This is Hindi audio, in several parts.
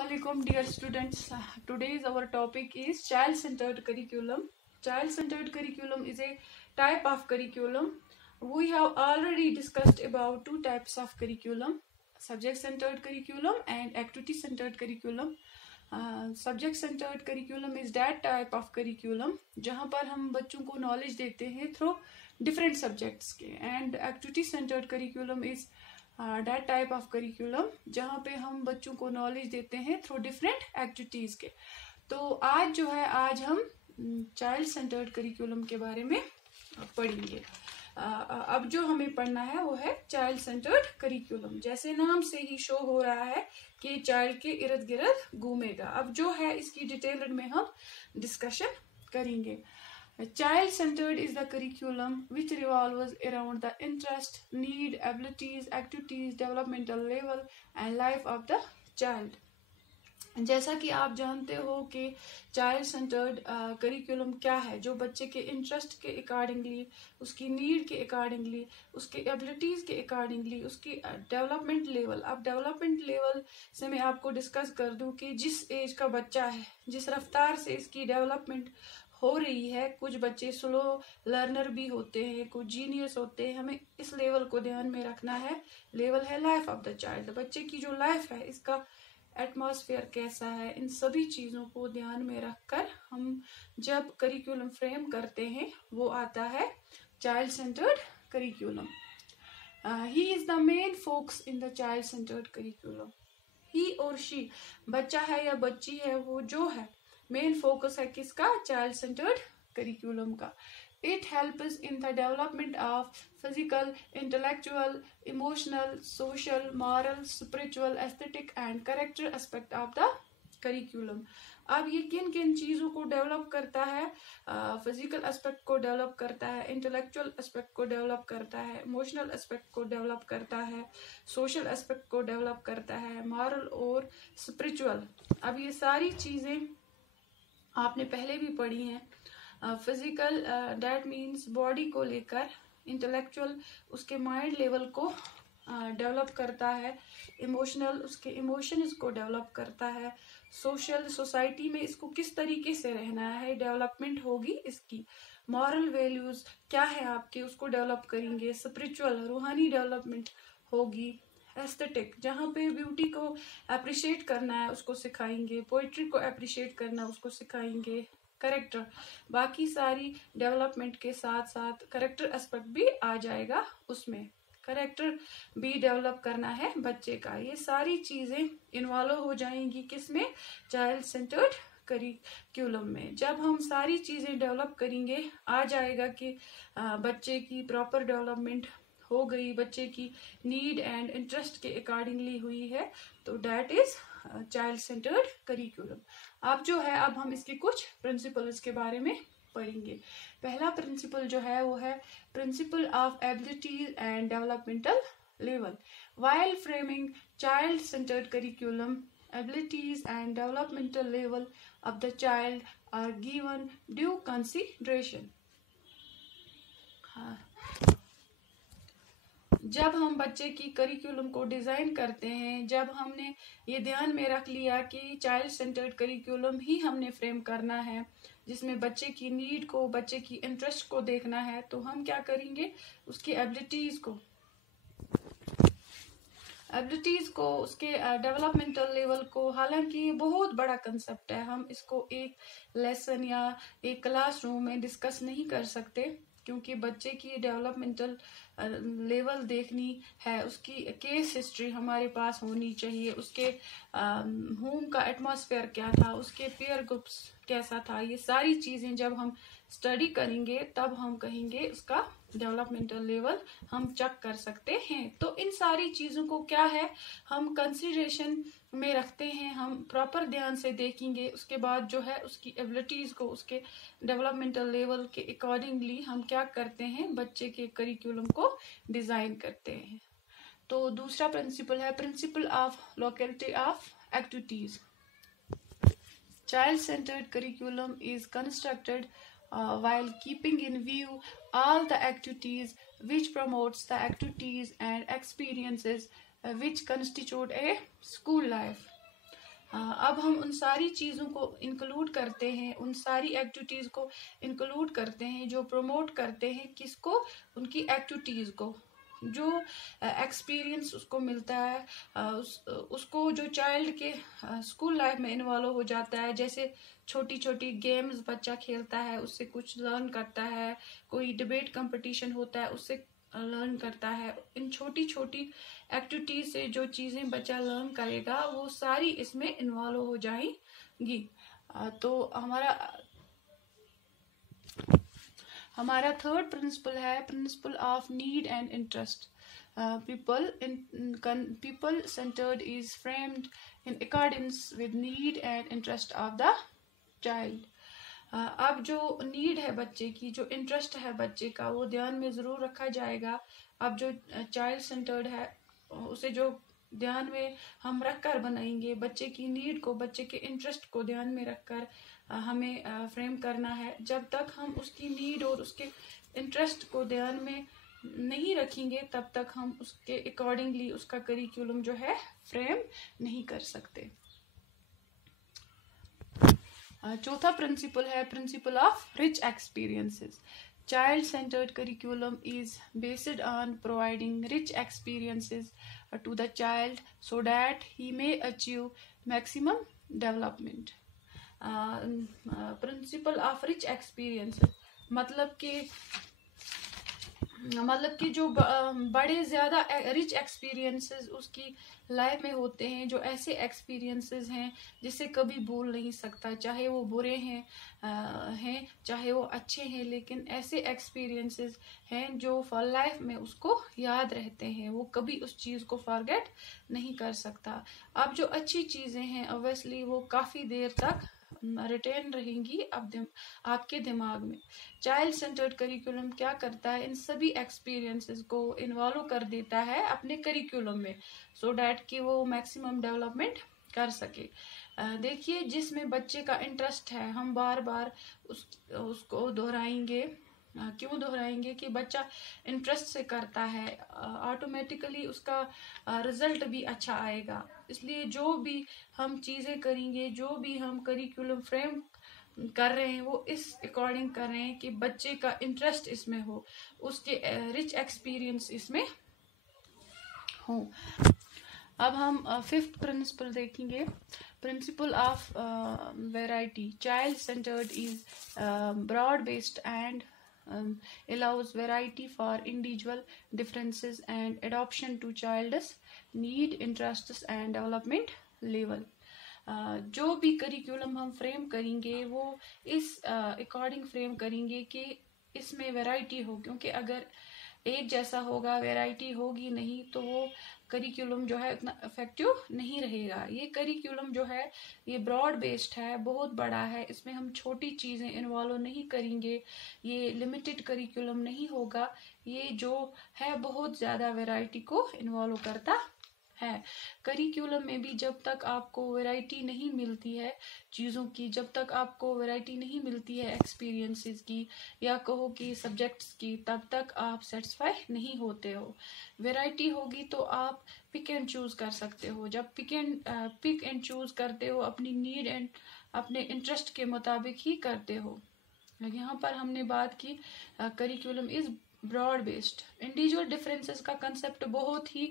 Assalamualaikum dear students. Today's our topic is child-centered curriculum. Child-centered curriculum is a type of curriculum. We have already discussed about two types of curriculum: subject-centered curriculum and activity-centered curriculum. Subject-centered curriculum is that type of curriculum जहाँ पर हम बच्चों को knowledge देते हैं through different subjects के, and activity-centered curriculum is that type of curriculum जहाँ पे हम बच्चों को नॉलेज देते हैं थ्रू डिफरेंट एक्टिविटीज के। तो आज हम चाइल्ड सेंटर्ड करिकुलम के बारे में पढ़ेंगे। अब जो हमें पढ़ना है वो है चाइल्ड सेंटर्ड करिकुलम। जैसे नाम से ही शो हो रहा है कि चाइल्ड के इर्द गिर्द घूमेगा। अब जो है इसकी डिटेल में हम डिस्कशन करेंगे। Child-centered is the curriculum which revolves around the interest, need, abilities, activities, developmental level and life of the child. जैसा कि आप जानते हो कि चाइल्ड सेंटर्ड करिकुलम क्या है, जो बच्चे के इंटरेस्ट के अकॉर्डिंगली, उसकी नीड के अकॉर्डिंगली, उसके एबिलिटीज के अकॉर्डिंगली, उसकी डेवलपमेंट लेवल। अब डेवलपमेंट लेवल से मैं आपको डिस्कस कर दूं कि जिस एज का बच्चा है, जिस रफ्तार से इसकी डेवलपमेंट हो रही है, कुछ बच्चे स्लो लर्नर भी होते हैं, कुछ जीनियस होते हैं, हमें इस लेवल को ध्यान में रखना है। लेवल है लाइफ ऑफ द चाइल्ड, बच्चे की जो लाइफ है, इसका एटमॉस्फेयर कैसा है, इन सभी चीज़ों को ध्यान में रखकर हम जब करिकुलम फ्रेम करते हैं वो आता है child centred curriculum. He is the main focus in the child centred curriculum. He or she, बच्चा है या बच्ची है, वो जो है मेन फोकस है किसका? चाइल्ड सेंटर्ड करिकुलम का। It helps in the development of physical, intellectual, emotional, social, moral, spiritual, aesthetic and character aspect of the curriculum. अब ये किन किन चीज़ों को डेवलप करता है? फिजिकल एस्पेक्ट को डेवलप करता है, इंटेलेक्चुअल एस्पेक्ट को डेवलप करता है, इमोशनल एस्पेक्ट को डेवलप करता है, सोशल एस्पेक्ट को डेवलप करता है, मॉरल और स्पिरिचुअल। अब ये सारी चीज़ें आपने पहले भी पढ़ी हैं। फिजिकल डैट मीन्स बॉडी को लेकर, इंटेलेक्चुअल उसके माइंड लेवल को डेवलप करता है, इमोशनल उसके इमोशंस को डेवलप करता है, सोशल सोसाइटी में इसको किस तरीके से रहना है, डेवलपमेंट होगी इसकी, मॉरल वैल्यूज क्या है आपके, उसको डेवलप करेंगे, स्पिरिचुअल रूहानी डेवलपमेंट होगी, एस्थेटिक जहाँ पे ब्यूटी को अप्रिशिएट करना है उसको सिखाएंगे, पोइट्री को अप्रिशिएट करना उसको सिखाएंगे, करेक्टर, बाकी सारी डेवलपमेंट के साथ साथ करेक्टर एस्पेक्ट भी आ जाएगा उसमें, करेक्टर भी डेवलप करना है बच्चे का। ये सारी चीज़ें इन्वॉल्व हो जाएंगी किसमें? चाइल्ड सेंटर्ड करिकुलम में। जब हम सारी चीज़ें डेवलप करेंगे, आ जाएगा कि बच्चे की प्रॉपर डेवलपमेंट हो गई, बच्चे की नीड एंड इंटरेस्ट के अकॉर्डिंगली हुई है, तो that is child centred curriculum. अब जो है, अब हम इसके कुछ प्रिंसिपल्स के बारे में पढ़ेंगे। पहला प्रिंसिपल जो है वो है principle of abilities and developmental level. While framing child centred curriculum, abilities and developmental level of the child are given due consideration. जब हम बच्चे की करिकुलम को डिज़ाइन करते हैं, जब हमने ये ध्यान में रख लिया कि चाइल्ड सेंटर्ड करिकुलम ही हमने फ्रेम करना है, जिसमें बच्चे की नीड को, बच्चे की इंटरेस्ट को देखना है, तो हम क्या करेंगे? उसकी एबिलिटीज़ को, उसके डेवलपमेंटल लेवल को, हालांकि ये बहुत बड़ा कंसेप्ट है, हम इसको एक लेसन या एक क्लासरूम में डिस्कस नहीं कर सकते, क्योंकि बच्चे की डेवलपमेंटल लेवल देखनी है, उसकी केस हिस्ट्री हमारे पास होनी चाहिए, उसके होम का एटमॉस्फेयर क्या था, उसके पीयर ग्रुप्स कैसा था, ये सारी चीज़ें जब हम स्टडी करेंगे तब हम कहेंगे उसका डेवलपमेंटल लेवल हम चेक कर सकते हैं। तो इन सारी चीज़ों को क्या है, हम कंसिडरेशन में रखते हैं, हम प्रॉपर ध्यान से देखेंगे, उसके बाद जो है उसकी एबिलिटीज़ को, उसके डेवलपमेंटल लेवल के अकॉर्डिंगली हम क्या करते हैं, बच्चे के करिकुलम को डिज़ाइन करते हैं। तो दूसरा प्रिंसिपल है principle of locality of activities. Child centered curriculum is constructed while keeping in view all the activities which promotes the activities and experiences which constitute a school life. अब हम उन सारी चीज़ों को इंक्लूड करते हैं, उन सारी एक्टिविटीज़ को इंक्लूड करते हैं जो प्रमोट करते हैं किसको, उनकी एक्टिविटीज़ को, जो एक्सपीरियंस उसको मिलता है, उसको जो चाइल्ड के स्कूल लाइफ में इन्वॉल्व हो जाता है। जैसे छोटी छोटी गेम्स बच्चा खेलता है, उससे कुछ लर्न करता है, कोई डिबेट कंपटीशन होता है उससे लर्न करता है। इन छोटी छोटी एक्टिविटीज से जो चीज़ें बच्चा लर्न करेगा वो सारी इसमें इन्वॉल्व हो जाएंगी। तो हमारा थर्ड प्रिंसिपल है principle of need and interest. people centered is framed in accordance with need and interest of the child. अब जो नीड है बच्चे की, जो इंटरेस्ट है बच्चे का, वो ध्यान में ज़रूर रखा जाएगा। अब जो चाइल्ड सेंटर्ड है उसे जो ध्यान में हम रखकर बनाएंगे, बच्चे की नीड को, बच्चे के इंटरेस्ट को ध्यान में रखकर हमें फ्रेम करना है। जब तक हम उसकी नीड और उसके इंटरेस्ट को ध्यान में नहीं रखेंगे तब तक हम उसके अकॉर्डिंगली उसका करिकुलम जो है फ्रेम नहीं कर सकते। चौथा प्रिंसिपल है principle of rich experiences. Child centred curriculum is based on providing rich experiences to the child so that he may achieve maximum development. Principle of rich experience मतलब कि जो बड़े ज़्यादा रिच एक्सपीरियंसेस उसकी लाइफ में होते हैं, जो ऐसे एक्सपीरियंसेस हैं जिसे कभी भूल नहीं सकता, चाहे वो बुरे हैं चाहे वो अच्छे हैं, लेकिन ऐसे एक्सपीरियंसेस हैं जो फॉर लाइफ में उसको याद रहते हैं, वो कभी उस चीज़ को फॉरगेट नहीं कर सकता। अब जो अच्छी चीज़ें हैं ऑब्वियसली वो काफ़ी देर तक रिटेन रहेंगी आपके दिमाग में। चाइल्ड सेंटर्ड करिकुलम क्या करता है, इन सभी एक्सपीरियंसेस को इन्वॉल्व कर देता है अपने करिकुलम में सो डैट कि वो मैक्सिमम डेवलपमेंट कर सके। देखिए, जिसमें बच्चे का इंटरेस्ट है हम बार बार उसको दोहराएंगे। क्यों दोहराएंगे कि बच्चा इंटरेस्ट से करता है, ऑटोमेटिकली उसका रिजल्ट भी अच्छा आएगा। इसलिए जो भी हम चीज़ें करेंगे, जो भी हम करिकुलम फ्रेम कर रहे हैं वो इस अकॉर्डिंग कर रहे हैं कि बच्चे का इंटरेस्ट इसमें हो, उसके रिच एक्सपीरियंस इसमें हो। अब हम फिफ्थ प्रिंसिपल देखेंगे, principle of variety. Child centred is broad based and allows variety for individual differences and adoption to child's need, interests and development level. जो भी करिकुलम हम फ्रेम करेंगे वो इस अकॉर्डिंग फ्रेम करेंगे कि इसमें वैरायटी हो, क्योंकि अगर एक जैसा होगा, वैरायटी होगी नहीं, तो वो करिकुलम जो है उतना इफेक्टिव नहीं रहेगा। ये करिकुलम जो है ये ब्रॉड बेस्ड है, बहुत बड़ा है, इसमें हम छोटी चीज़ें इन्वॉल्व नहीं करेंगे, ये लिमिटेड करिकुलम नहीं होगा, ये जो है बहुत ज़्यादा वैरायटी को इन्वॉल्व करता है। करिकुलम में भी जब तक आपको वैरायटी नहीं मिलती है चीज़ों की, जब तक आपको वैरायटी नहीं मिलती है एक्सपीरियंसेस की या कहो कि सब्जेक्ट्स की, तब तक आप सेटिस्फाई नहीं होते हो। वैरायटी होगी तो आप पिक एंड चूज कर सकते हो। जब पिक एंड चूज करते हो अपनी नीड एंड अपने इंटरेस्ट के मुताबिक ही करते हो। यहाँ पर हमने बात की curriculum is broad based. Individual differences का कंसेप्ट बहुत ही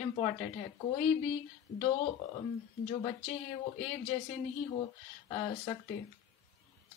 इम्पॉर्टेंट है। कोई भी दो जो बच्चे हैं वो एक जैसे नहीं हो सकते।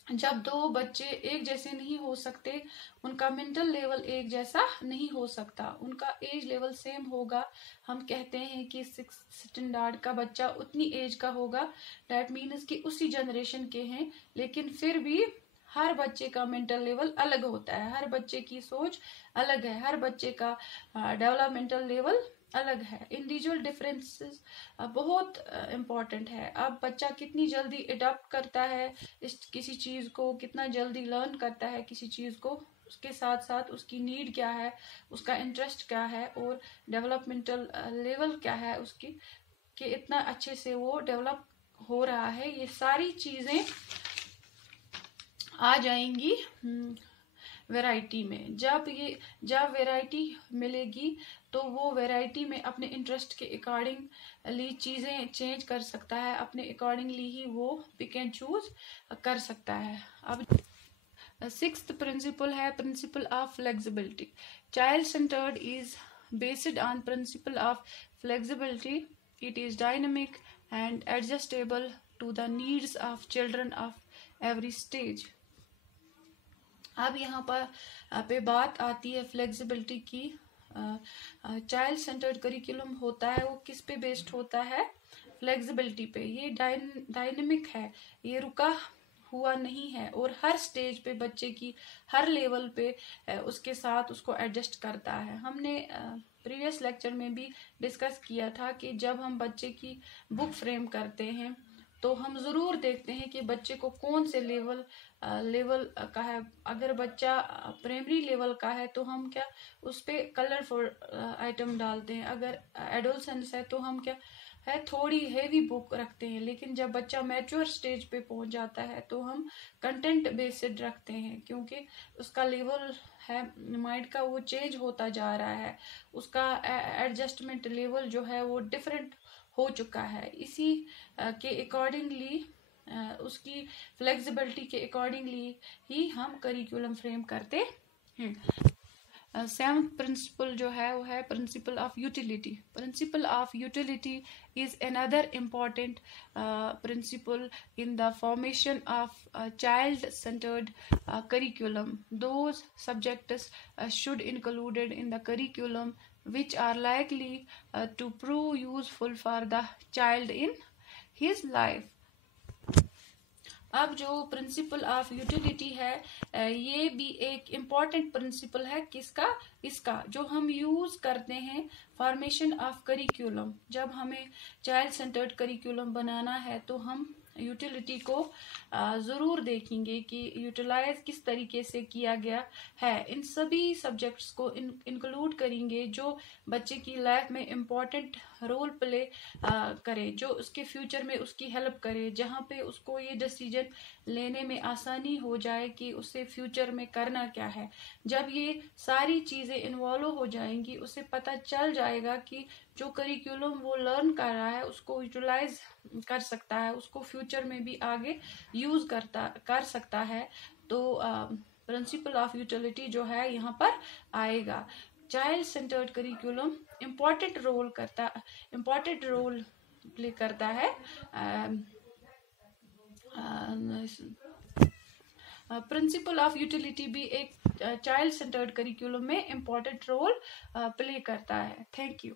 जब दो बच्चे एक जैसे नहीं हो सकते, उनका मेंटल लेवल एक जैसा नहीं हो सकता, उनका एज लेवल सेम होगा। हम कहते हैं कि 6th स्टैंडर्ड का बच्चा उतनी एज का होगा, डैट मीन्स कि उसी जनरेशन के हैं, लेकिन फिर भी हर बच्चे का मेंटल लेवल अलग होता है, हर बच्चे की सोच अलग है, हर बच्चे का डेवलपमेंटल लेवल अलग है। इंडिविजुअल डिफरेंसेस बहुत इम्पॉर्टेंट है। अब बच्चा कितनी जल्दी अडॉप्ट करता है किसी चीज़ को, कितना जल्दी लर्न करता है किसी चीज़ को, उसके साथ साथ उसकी नीड क्या है, उसका इंटरेस्ट क्या है और डेवलपमेंटल लेवल क्या है उसकी, कि इतना अच्छे से वो डेवलप हो रहा है, ये सारी चीज़ें आ जाएंगी वैरायटी में। जब वैरायटी मिलेगी तो वो वैरायटी में अपने इंटरेस्ट के अकॉर्डिंगली चीज़ें चेंज कर सकता है, अपने अकॉर्डिंगली ही वो पिक एंड चूज कर सकता है। अब सिक्स्थ प्रिंसिपल है principle of flexibility. Child centred is based on principle of flexibility. It is dynamic and adjustable to the needs of children of every stage. अब यहाँ पर पे बात आती है फ्लेक्सिबिलिटी की। चाइल्ड सेंटर्ड करिकुलम होता है वो किस पे बेस्ड होता है? फ्लेक्सिबिलिटी पे। ये डायनेमिक है, ये रुका हुआ नहीं है और हर स्टेज पे बच्चे की हर लेवल पे उसके साथ उसको एडजस्ट करता है। हमने प्रीवियस लेक्चर में भी डिस्कस किया था कि जब हम बच्चे की बुक फ्रेम करते हैं तो हम ज़रूर देखते हैं कि बच्चे को कौन से लेवल का है। अगर बच्चा प्राइमरी लेवल का है तो हम क्या उस पे कलरफुल आइटम डालते हैं। अगर एडोलसेंस है तो हम क्या है थोड़ी हेवी बुक रखते हैं। लेकिन जब बच्चा मैच्योर स्टेज पे पहुंच जाता है तो हम कंटेंट बेस्ड रखते हैं, क्योंकि उसका लेवल है माइंड का वो चेंज होता जा रहा है, उसका एडजस्टमेंट लेवल जो है वो डिफरेंट हो चुका है। इसी के अकॉर्डिंगली उसकी फ्लेक्सिबिलिटी के अकॉर्डिंगली ही हम करिकुलम फ्रेम करते हैं। सेवंथ प्रिंसिपल जो है वो है principle of utility. Principal of utility is another important principle in the formation of child-centered curriculum. Those subjects should included in the curriculum which are likely to prove useful for the child in his life. अब जो प्रिंसिपल ऑफ यूटिलिटी है ये भी एक इम्पॉर्टेंट प्रिंसिपल है। किसका? इसका जो हम यूज करते हैं फॉर्मेशन ऑफ करिकुलम। जब हमें चाइल्ड सेंटर्ड करिकुलम बनाना है तो हम यूटिलिटी को ज़रूर देखेंगे कि यूटिलाइज किस तरीके से किया गया है। इन सभी सब्जेक्ट्स को इंक्लूड करेंगे जो बच्चे की लाइफ में इम्पॉर्टेंट रोल प्ले करे, जो उसके फ्यूचर में उसकी हेल्प करे, जहाँ पे उसको ये डिसीजन लेने में आसानी हो जाए कि उसे फ्यूचर में करना क्या है। जब ये सारी चीज़ें इन्वॉल्व हो जाएंगी उसे पता चल जाएगा कि जो करिकुलम वो लर्न कर रहा है उसको यूटिलाइज कर सकता है, उसको फ्यूचर में भी आगे यूज कर सकता है। तो प्रिंसिपल ऑफ यूटिलिटी जो है यहाँ पर आएगा। Child centred curriculum important role play करता है। प्रिंसिपल ऑफ यूटिलिटी भी एक चाइल्ड सेंटर्ड करिकुलम में इम्पॉर्टेंट रोल प्ले करता है। Thank you.